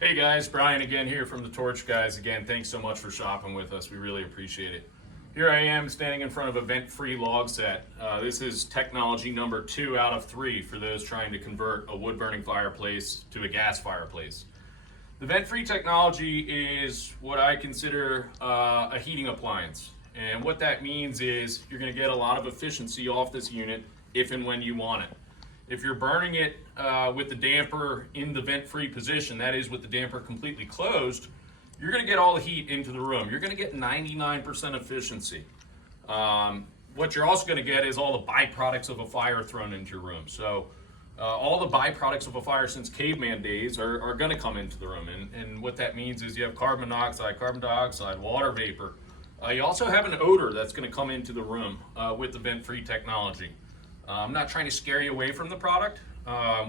Hey guys, Brian again here from the Torch Guys. Again, thanks so much for shopping with us. We really appreciate it. Here I am standing in front of a vent-free log set. This is technology number 2 out of 3 for those trying to convert a wood-burning fireplace to a gas fireplace. The vent-free technology is what I consider a heating appliance. And what that means is you're going to get a lot of efficiency off this unit if and when you want it. If you're burning it with the damper in the vent-free position, that is with the damper completely closed, you're going to get all the heat into the room. You're going to get 99% efficiency. What you're also going to get is all the byproducts of a fire thrown into your room. So all the byproducts of a fire since caveman days are going to come into the room. And what that means is you have carbon monoxide, carbon dioxide, water vapor. You also have an odor that's going to come into the room with the vent-free technology. I'm not trying to scare you away from the product.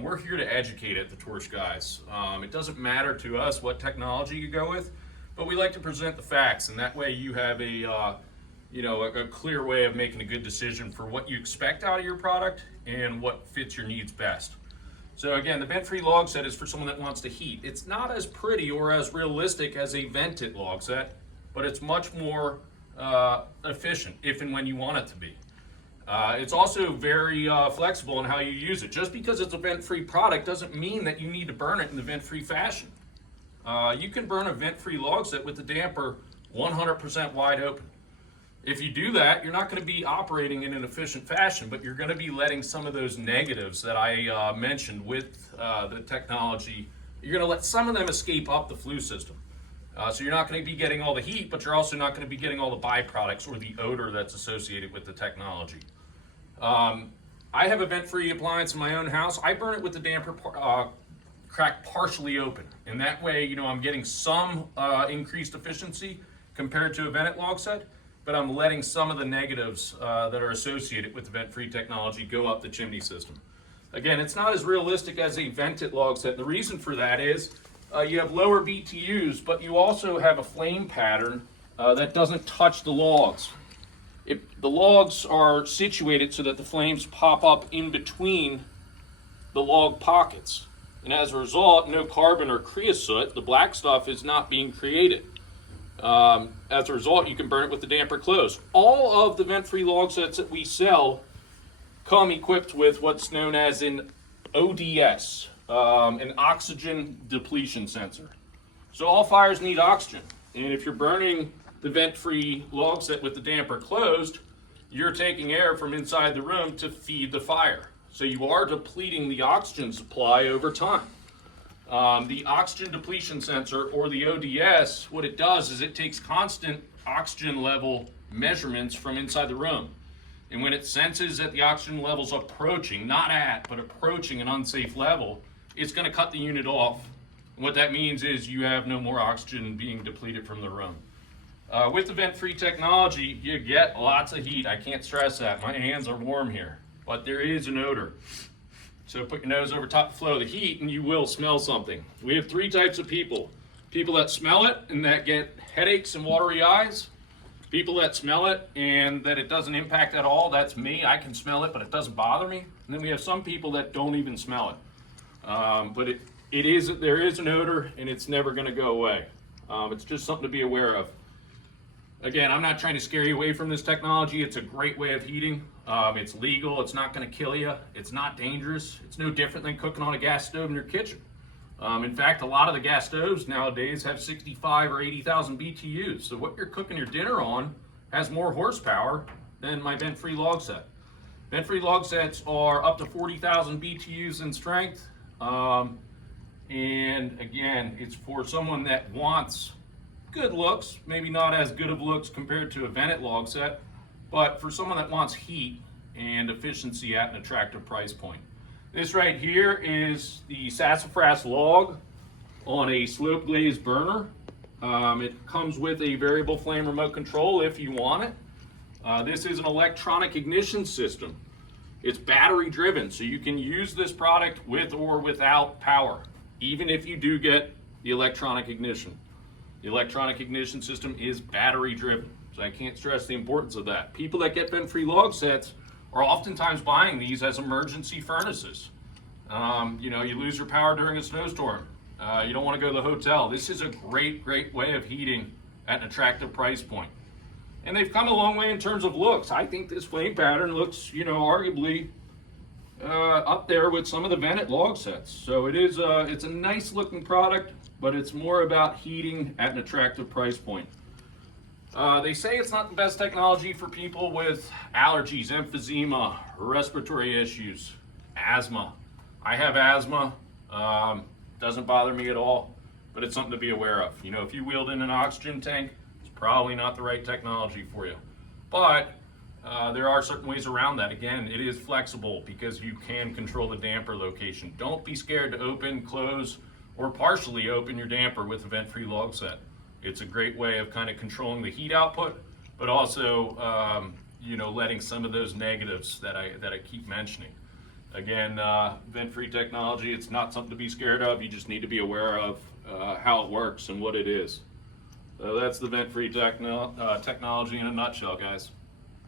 We're here to educate at the Torch Guys. It doesn't matter to us what technology you go with, but we like to present the facts, and that way you have a clear way of making a good decision for what you expect out of your product and what fits your needs best. So again, the vent-free log set is for someone that wants to heat. It's not as pretty or as realistic as a vented log set, but it's much more efficient if and when you want it to be. It's also very flexible in how you use it. Just because it's a vent-free product doesn't mean that you need to burn it in the vent-free fashion. You can burn a vent-free log set with the damper 100% wide open. If you do that, you're not going to be operating in an efficient fashion, but you're going to be letting some of those negatives that I mentioned with the technology, you're going to let some of them escape up the flue system. So you're not going to be getting all the heat, but you're also not going to be getting all the byproducts or the odor that's associated with the technology. I have a vent-free appliance in my own house. I burn it with the damper cracked partially open, and that way, I'm getting some increased efficiency compared to a vented log set, but I'm letting some of the negatives that are associated with the vent-free technology go up the chimney system. Again, it's not as realistic as a vented log set. The reason for that is you have lower BTUs, but you also have a flame pattern that doesn't touch the logs. The logs are situated so that the flames pop up in between the log pockets. And as a result, no carbon or creosote, the black stuff, is not being created. As a result, you can burn it with the damper closed. All of the vent-free log sets that we sell come equipped with what's known as an ODS, an oxygen depletion sensor. So all fires need oxygen. And if you're burning the vent-free log set with the damper closed, you're taking air from inside the room to feed the fire. So you are depleting the oxygen supply over time. The oxygen depletion sensor, or the ODS, what it does is it takes constant oxygen level measurements from inside the room. And when it senses that the oxygen level's approaching, not at, but approaching an unsafe level, it's going to cut the unit off. And what that means is you have no more oxygen being depleted from the room. With the vent-free technology, you get lots of heat. I can't stress that. My hands are warm here, but there is an odor. So put your nose over top the flow of the heat and you will smell something. We have 3 types of people. People that smell it and that get headaches and watery eyes. People that smell it and that it doesn't impact at all. That's me. I can smell it, but it doesn't bother me. And then we have some people that don't even smell it. But there is an odor, and it's never going to go away. It's just something to be aware of. Again, I'm not trying to scare you away from this technology. It's a great way of heating. It's legal. It's not going to kill you. It's not dangerous. It's no different than cooking on a gas stove in your kitchen. In fact, a lot of the gas stoves nowadays have 65 or 80,000 BTUs. So what you're cooking your dinner on has more horsepower than my vent-free log set. Vent-free log sets are up to 40,000 BTUs in strength. And again, it's for someone that wants good looks, maybe not as good of looks compared to a vented log set, but for someone that wants heat and efficiency at an attractive price point. This right here is the sassafras log on a slope glazed burner. It comes with a variable flame remote control if you want it. This is an electronic ignition system. It's battery driven, so you can use this product with or without power, even if you do get the electronic ignition. The electronic ignition system is battery driven, so I can't stress the importance of that. People that get vent-free log sets are oftentimes buying these as emergency furnaces. You know, you lose your power during a snowstorm. You don't want to go to the hotel. This is a great way of heating at an attractive price point. And they've come a long way in terms of looks. I think this flame pattern looks, you know, arguably up there with some of the vented log sets. So it's a nice looking product, but it's more about heating at an attractive price point. They say it's not the best technology for people with allergies, emphysema, respiratory issues, asthma. I have asthma. Doesn't bother me at all, but it's something to be aware of. You know, if you wheeled in an oxygen tank, it's probably not the right technology for you. But there are certain ways around that. Again, it is flexible because you can control the damper location. Don't be scared to open, close, or partially open your damper with a vent-free log set. It's a great way of kind of controlling the heat output, but also you know, letting some of those negatives that I keep mentioning. Again, vent-free technology, it's not something to be scared of. You just need to be aware of how it works and what it is. So that's the vent-free technology in a nutshell, guys.